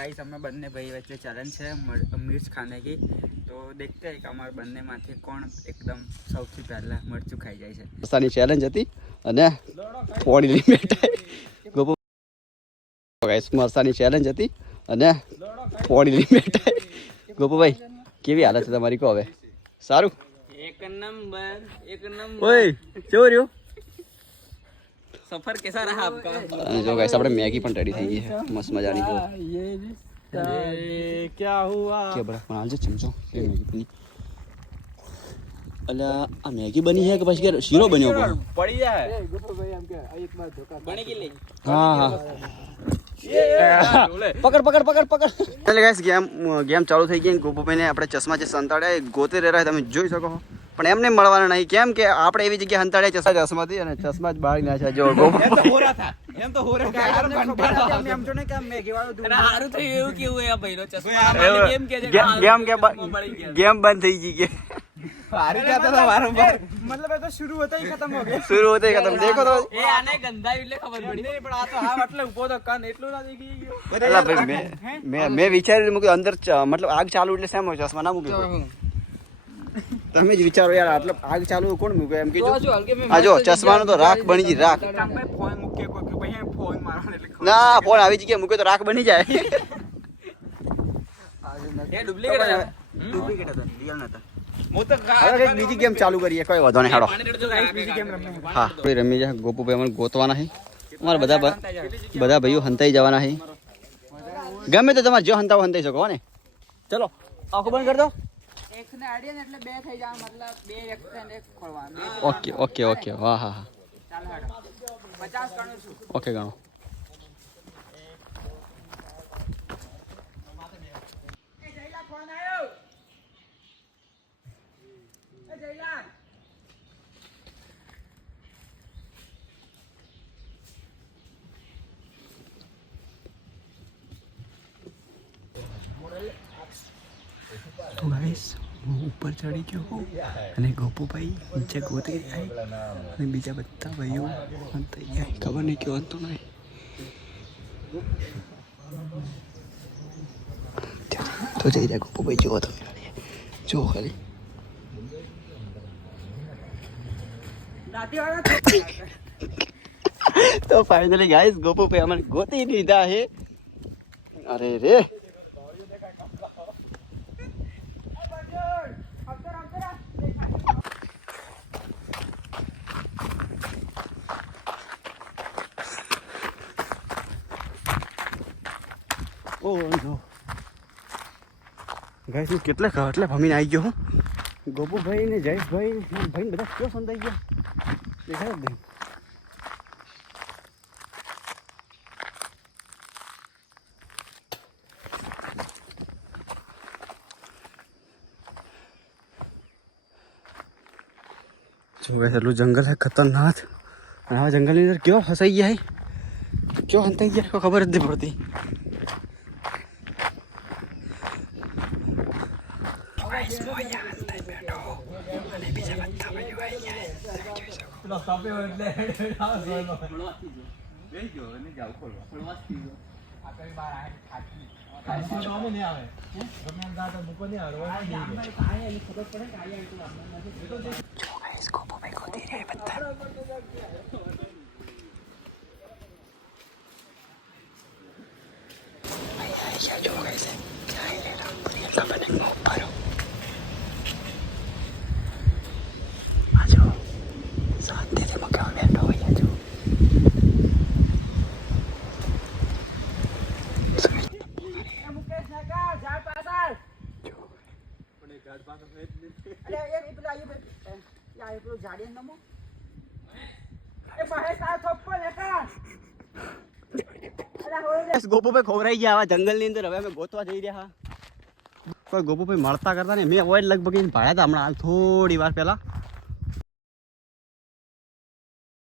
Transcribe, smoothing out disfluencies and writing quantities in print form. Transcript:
Guys हमें बनने भाई वच्चे चैलेंज है मिर्च खाने की, तो देखते हैं कि हमारे बनने माथे कौन एकदम સૌથી પહેલા મરચું ખાઈ જાય છે. મરસાની ચેલેન્જ હતી અને પોણી લઈ બેઠા ગોપુ ગાઈસ મરસાની ચેલેન્જ હતી અને પોણી લઈ બેઠા ગોપુભાઈ કેવી હાલત છે તમારી કહો હવે? સારું એક નંબર ઓય કેવું રહ્યું सफर कैसा रहा आपका? जो गाइस આપણે મેગી પણ રેડી થઈ ગઈ છે મસ્ત મજાની જો ये क्या हुआ? કે બડા પણ આલજો ચમચો એ મેગી બની અલા આ મેગી બની છે કે પછી કે શીરો બન્યો પણ પડી જાય ગોપુભાઈ એમ કે એક બાર ધોકા બની ગઈ લે. હા હા પકડ પકડ પકડ પકડ એટલે ગાઈસ ગેમ ચાલુ થઈ ગઈ. ગોપુભાઈને આપણે ચશ્મા જે સંતાડ્યા ગોતે રહ્યા તમે જોઈ શકો છો, પણ એમને મળવાના નહીં. કેમ કે આપણે એવી જગ્યાએ સંતાડ્યા ચશ્માથી અને ચશ્મા જ બાળી નાખ્યા. જો એમ તો હોરા થા એમ તો હોરા કે એમ જો ને કે મેગી વાળો દૂધ અને હારું થયું એવું કેવું એ ભાઈનો ચશ્મા ગેમ કે ગેમ બંધ થઈ ગઈ કે हारी क्या था वारंवार मतलब है तो शुरू होता ही खत्म हो गया. शुरू होते ही खत्म. देखो तो ए आने गंदा એટલે ખબર પડી નહીં, પણ આ તો હા એટલે ઉભો તો કાન એટલું ના દેખી ગયો. અલા ભાઈ મેં વિચાર્યું મૂક્યું અંદર મતલબ આગ ચાલુ એટલે શેમ હોય ચશ્મા ના મૂક્યો. તમે જ વિચારો યાર, એટલે આગ ચાલુ કોણ મૂકે એમ કીધું. આ જો ચશ્માનો તો રાખ બની ગઈ રાખ. કામ ભાઈ ફોન મૂકે કોઈ કે ભાઈ ફોન મારવાનો એટલે ના ફોન આવી જગ્યાએ મૂકે તો રાખ બની જાય. એ ડુપ્લિકેટ હતા રિયલ નતા. હવે બીજી ગેમ ચાલુ કરીએ, કોઈ વાંધો નહીં. હાડો બીજી ગેમ રમવી. હા કોઈ રમી જાય. ગોપુભાઈ અમને ગોતવાના છે. અમારા બધા ભાઈઓ હંતાઈ જવાના છે. ગમે તો તમારે જો હંતાવો હંતાઈ શકો ને. ચલો આખો બંધ કરી દો. એક ને આડીએ ને એટલે બે થઈ જાય, મતલબ બે વ્યક્તિને એક ખોલવાનું. ઓકે ઓકે ઓકે હા હા હા ચાલ હાડો 50 ગણું છું. ઓકે ગણો. तो गाइस હું ઉપર ચડી ગયો હું અને ગોપુભાઈ નીચે ગોતી જાય અને બીજા બધા ભાઈઓ અંતાઈ જાય. ખબર નહીં કેવો હતો નહીં. તો જઈ જાય ગોપુભાઈ. જુઓ તમે જુઓ ખાલી તો ફાઇનલી ગાઈસ ગોપુભાઈ અમને ગોતી લીધા છે. અરે રે ઓ નો ગાઈસ હું કેટલે ભમીને આવી ગયો હું. ગોપુભાઈ ને જયેશભાઈ ભાઈ બધા કેવો સંતાઈ ગયા દેખાય જ નહીં. જો ગાઈસ એટલું જંગલ છે ખતરનાક, અને આ જંગલની અંદર કેવો ફસાઈ ગયા છે, કેવો હંતાઈ ગયા કોઈ ખબર જ નહીં પડતી. ગોપુભાઈ ખોવરાઈ ગયા આવા જંગલની અંદર. હવે અમે ગોતવા જઈ રહ્યા. કોઈ ગોપુભાઈ મળતા કરતા ને. મેં ઓઇલ લગભગ ભાડ્યા હતા હમણાં હાલ થોડી વાર પહેલા.